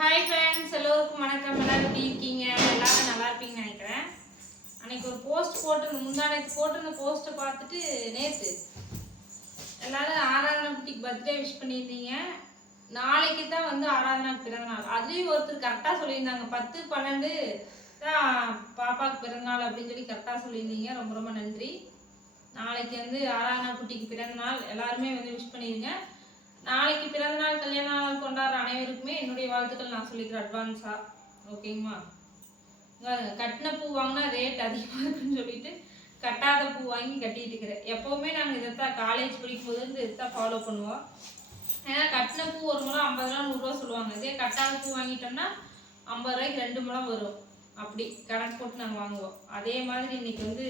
Hi friends எல்லோருக்கும் வணக்கம். எல்லாரும் எப்படி இருக்கீங்க? எல்லாரும் நல்லா இருப்பீங்கன்னு நினைக்கிறேன். அன்னைக்கு ஒரு போஸ்ட் போட்டு முந்தானைக்கு போட்டிருந்த போஸ்ட்டை பார்த்துட்டு நேற்று எல்லாரும் ஆராதனா குட்டிக்கு பர்த்டே விஷ் பண்ணியிருந்தீங்க. நாளைக்கு தான் வந்து ஆராதனா பிறந்தநாள் அதுலேயும் ஒருத்தர் கரெக்டாக சொல்லியிருந்தாங்க. பத்து பன்னெண்டு தான் பாப்பாவுக்கு பிறந்த நாள் அப்படின்னு சொல்லி கரெக்டாக சொல்லியிருந்தீங்க. ரொம்ப ரொம்ப நன்றி. நாளைக்கு வந்து ஆராதனா குட்டிக்கு பிறந்தநாள் எல்லாருமே வந்து விஷ் பண்ணிடுங்க நாளைக்கு பிறந்த நாள் கல்யாண நாள் கொண்டாடுற அனைவருக்குமே என்னுடைய வாழ்த்துக்கள் நான் சொல்லிக்கிறேன் அட்வான்ஸா ஓகேங்களா கட்டின பூ வாங்கினா ரேட் அதிகமாக இருக்குன்னு சொல்லிட்டு கட்டாத பூ வாங்கி கட்டிட்டு இருக்கிறேன் எப்போவுமே நாங்கள் இதைத்தான் காலேஜ் படிக்கும் போது இருந்து இதைத்தான் ஃபாலோ பண்ணுவோம். ஏன்னா கட்டின பூ ஒரு முழம் ஐம்பது ரூபா நூறுரூவா சொல்லுவாங்க. இதே கட்டாத பூ வாங்கிட்டோம்னா ஐம்பது ரூபாய்க்கு ரெண்டு முழம் வரும். அப்படி கணக்கு போட்டு நாங்கள் வாங்குவோம். அதே மாதிரி இன்னைக்கு வந்து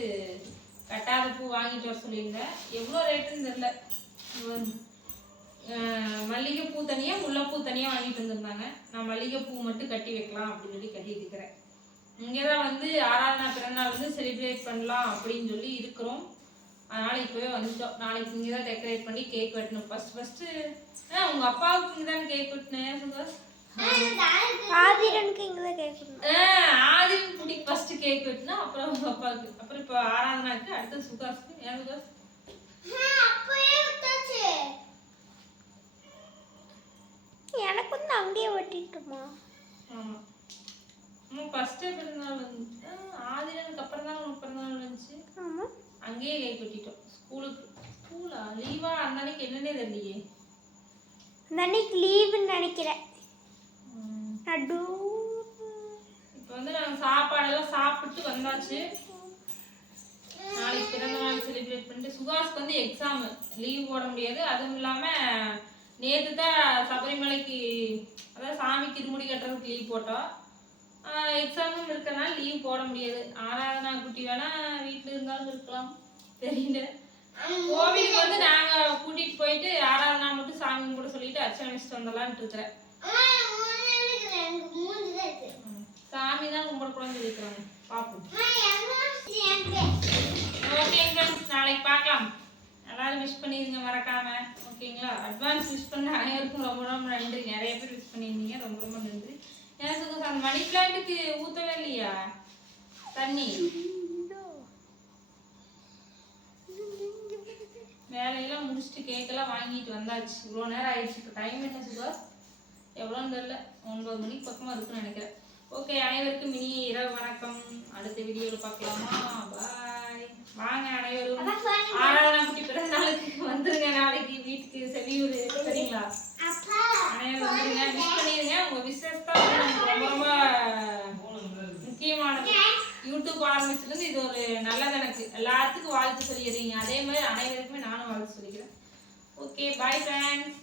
கட்டாத பூ வாங்கிட்டு வர சொல்லியிருந்தேன். எவ்வளோ ரேட்டுன்னு தெரில மல்லிகைப்பூ தனியாக முல்லைப்பூ தனியாக வாங்கிட்டு வந்திருந்தாங்க. நான் மல்லிகைப்பூ மட்டும் கட்டி வைக்கலாம் அப்படின்னு சொல்லி கட்டிட்டு இருக்கிறேன் இங்கே தான் வந்து ஆராதனா பிறந்தநாள் வந்து செலிப்ரேட் பண்ணலாம் அப்படின்னு சொல்லி இருக்கிறோம். அதனால் இப்போவே வந்துட்டோம். நாளைக்கு இங்கே தான் டெக்கரேட் பண்ணி கேக் வெட்டணும். ஃபஸ்ட் ஃபஸ்ட்டு ஆ உங்கள் அப்பாவுக்கு இங்கே தான் கேக் வெட்டினேன் சுகாஸ் ஆதிரனுக்கு இங்கே தான் கேட்கணும் ஆதிரன் குட்டிக்கு ஃபர்ஸ்ட் கேக் வெட்டினா அப்புறம் உங்கள் அப்பாவுக்கு. அப்புறம் இப்போ ஆராதனாக்கு அடுத்து சுகாஸ்க்கு ஏன் சுகாஸ் எனக்கு அங்கேயே வெட்டிட்டுமா ஆமாம் ஆமாம் ஃபஸ்ட்டே பிறந்தநாள் வந்து ஆதிரனுக்கு அப்புறம் தான் உனக்கு பிறந்தநாள் வந்துச்சு. ஆமாம் அங்கேயே கை கட்டிட்டோம். ஸ்கூலுக்கு. ஸ்கூலா? லீவா? அந்த அன்னைக்கு என்னன்னே தெரியலையே. அன்னைக்கு லீவுன்னு நினைக்கிறேன். நடு இப்போ வந்து நாங்கள் சாப்பாடெல்லாம் சாப்பிட்டு வந்தாச்சு. நாளைக்கு பிறந்த நாள் செலிப்ரேட் பண்ணிட்டு சுகாஸ்க்கு வந்து எக்ஸாம் லீவ் போட முடியாது. அதுவும் இல்லாமல் நேற்று தான் சபரிமலைக்கு அதாவது சாமிக்கு இருமுடி கட்டுறதுக்கு லீவ் போட்டோம். எக்ஸாமும் இருக்கறனால லீவ் போட முடியாது. ஆராதனா குட்டி வேணா வீட்டில் இருந்தாலும் இருக்கலாம். தெரியல. கோவிலுக்கு வந்து நாங்கள் கூட்டிகிட்டு போயிட்டு ஆராதனா மட்டும் சாமி கும்பிட சொல்லிட்டு அர்ச்சனை வச்சுட்டு வந்துடலான்ட்டு இருக்கிறேன். சாமி தான் கும்பிடக்கூடாதுன்னு சொல்லியிருக்காங்க. பார்ப்போம் ஓகே ஃப்ரெண்ட்ஸ் நாளைக்கு பார்க்கலாம். எல்லாரும் விஷ் பண்ணிடுங்க மறக்காம. ஓகேங்களா அட்வான்ஸ் விஷ் பண்ண அனைவருக்கும் ரொம்ப ரொம்ப நன்றி. நிறைய பேர் விஷ் பண்ணியிருந்தீங்க. ரொம்ப ரொம்ப நன்றி. ஏன் சுகம் அந்த மணி பிளான்ட்டுக்கு ஊற்றவே இல்லையா? தண்ணி. வேலையெல்லாம் முடிச்சுட்டு கேக்கெல்லாம் வாங்கிட்டு வந்தாச்சு. இவ்வளோ நேரம் ஆயிடுச்சு. இப்போ டைம் என்ன சுகா எவ்வளோன்னு தெரியல. ஒன்பது மணிக்கு பக்கமாக இருக்குன்னு நினைக்கிறேன். ஓகே அனைவருக்கும் மினி இரவு வணக்கம். அடுத்த வீடியோவில் பார்க்கலாமா? பாய் வாங்க அனைவரும் ஆராதனா குட்டி பிறந்த நாளுக்கு வந்துருங்க நாளைக்கு வீட்டுக்கு செவியூர் சரிங்களா அனைவரும் வந்துருங்க விஷ் பண்ணிடுங்க உங்க விசேஷ் தான் வந்து நமக்கு ரொம்ப ரொம்ப முக்கியமானது யூடியூப் ஆரம்பிச்சதுலேருந்து இது ஒரு நல்லது எனக்கு. எல்லாத்துக்கும் வாழ்த்து சொல்லிடுறீங்க. அதே மாதிரி அனைவருக்குமே நானும் வாழ்த்து சொல்லிக்கிறேன். Okay bye friends